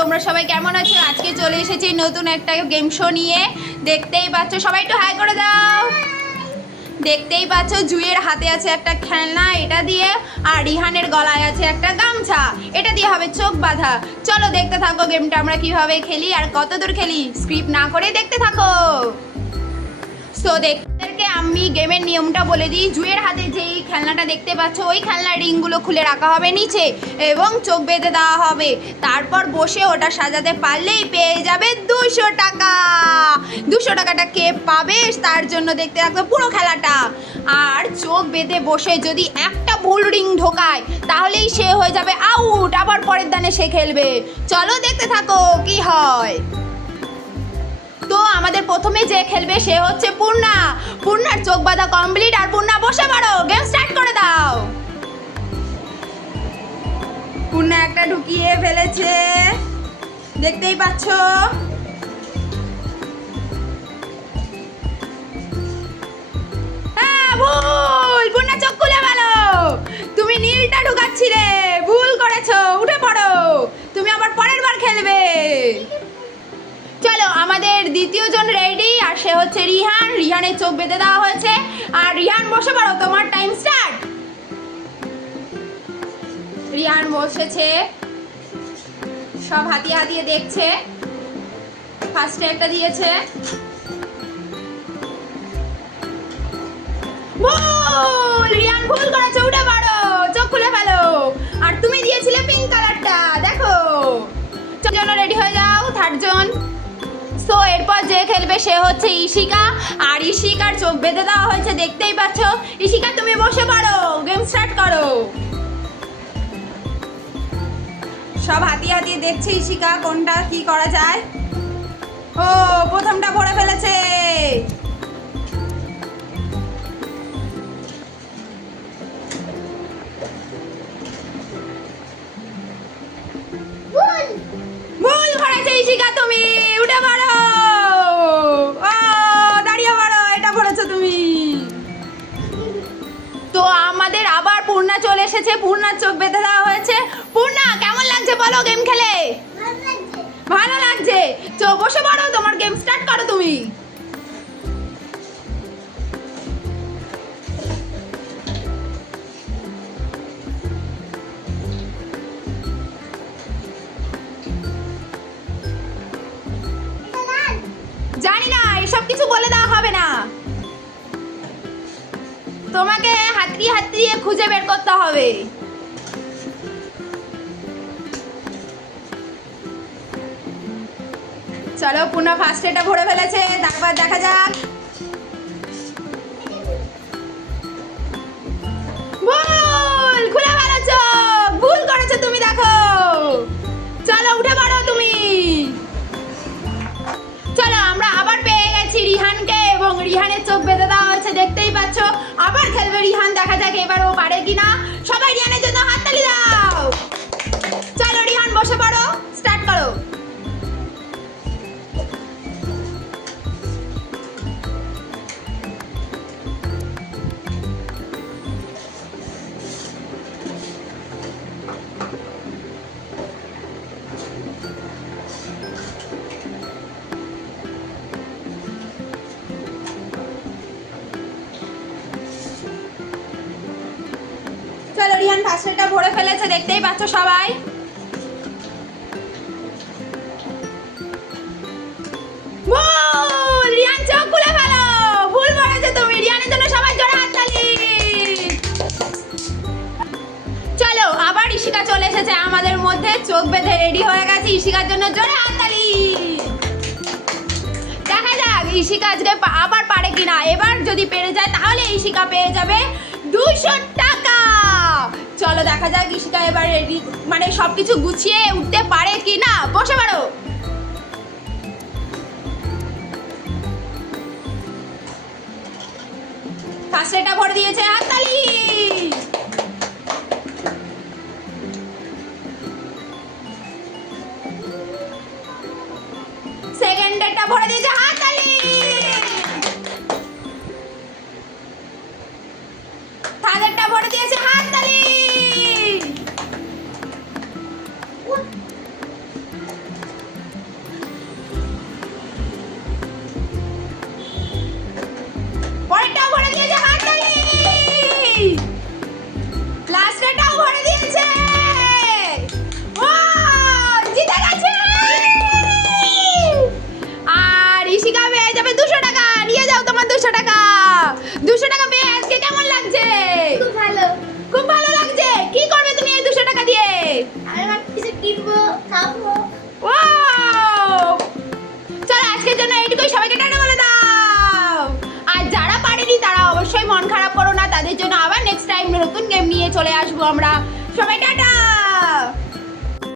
তোমরা সবাই কেমন আছো? আজকে চলে এসেছি নতুন একটা গেম শো নিয়ে। দেখতেই পাচ্ছ, সবাই একটু হাই করে দাও। দেখতেই পাচ্ছ জুয়ের হাতে আছে একটা খেলনা, এটা দিয়ে, আর রিহানের গলায় আছে একটা গামছা। এটা দিয়ে হবে চোখ বাঁধা। চলো দেখতে থাকো গেমটা আমরা কীভাবে খেলি আর কত দূর খেলি। স্ক্রিপ্ট না করে দেখতে থাকো। সো দেখতে আমি গেমের নিয়মটা বলে দিই। জুয়ের হাতে যেই খেলনাটা দেখতে পাচ্ছ, ওই খেলনার রিংগুলো খুলে রাখা হবে নিচে এবং চোখ বেঁধে দেওয়া হবে। তারপর বসে ওটা সাজাতে পারলেই পেয়ে যাবে দুশো টাকা। দুশো টাকাটা কে পাবে তার জন্য দেখতে থাকবে পুরো খেলাটা। আর চোখ বেঁধে বসে যদি একটা ভুল রিং ঢোকায়, তাহলেই সে হয়ে যাবে আউট আবার পরের দানে সে খেলবে। চলো দেখতে থাকো কি হয়। তো আমাদের প্রথমে যে খেলবে সে হচ্ছে পূর্ণা। পূর্ণার চোখ বাঁধা কমপ্লিট আর পূর্ণা বসে পারো গেম স্টার্ট করে দাও। পূর্ণা একটা ঢুকিয়ে ফেলেছে। দেখতেই পাচ্ছ? হ্যাঁ, ভুল! পূর্ণা চোখ খুলে ফেলো। তুমি নীলটা ঢুকাচ্ছিলে। ভুল করেছ উঠে পড়ো। তুমি আবার পরের বার খেলবে। আমাদের দ্বিতীয় জন রেডি আর সে হচ্ছে রিহান। রিহানের চোখ বেঁধে দেওয়া হয়েছে। আর রিহান, বসে পড়ো, তোমার টাইম স্টার্ট রিহান বসেছে। সব হাতিয়ে হাতিয়ে দেখছে। ফার্স্টে একটা দিয়েছে। ভুল! রিয়ান ভুল করেছে, উঠে সো এরপর যে খেলবে সে হচ্ছে ইশিকা আর ইশিকার চোখ বেঁধে দেওয়া হয়েছে, দেখতেই পাচ্ছ। ইশিকা তুমি বসে পড়ো গেম স্টার্ট করো। সব হাতিয়ে হাতিয়ে দেখছে ইশিকা কোনটা, কি করা যায়। ও, প্রথমটা ভরে ফেলেছে। ভুল! করেছে ইশিকা তুমি। চোখ বেঁধে দেওয়া হয়েছে। পূর্ণা, কেমন লাগছে বলো গেম খেলে? ভালো লাগছে। তো বসে পড়ো, তোমার গেম স্টার্ট করো তুমি। জানি না, এসব কিছু বলে দেওয়া হবে না। তোমাকে হাতড়িয়ে হাতড়িয়ে খুঁজে বের করতে হবে। চলো, পুনঃ ফার্স্ট এটা ভরে ফেলেছে, তারপর দেখা যাক। ভুল! খুলে ফেলেছ! ভুল তুমি, দেখো! চলো, উঠে তুমি। চলো, আমরা আবার পেয়ে গেছি রিহানকে এবং রিহানের চোখ বেঁধে দেওয়া হয়েছে, দেখতেই পাচ্ছ। আবার খেলবে রিহান, দেখা যাক এবার ও পারে কিনা। চলো রিহান ভরে ফেলেছে, দেখতেই পাচ্ছ সবাই। চলো, আবার চলে এসেছে আমাদের মধ্যে। চোখ বেঁধে রেডি হয়ে গেছে। জন্য জোরে দেখা যাক আবার পারে কিনা। এবার যদি পেরে যায়, তাহলে ইশিকা পেয়ে যাবে দুশো টাকা। চলো দেখা যাক ইশিকা এবার রেডি মানে সবকিছু গুছিয়ে উঠতে পারে কি না বসে পারো ফার্স্ট ভরে দিয়েছে, হাততালি। সেকেন্ড এটা ভরে দিয়েছে আজকের করে সবাইকে টাটা বলে দাও। আর যারা পারেনি, তারা অবশ্যই মন খারাপ করো না, তাদের জন্য আবার নেক্সট টাইম নতুন গেম নিয়ে চলে আসব আমরা। সবাই টাটা।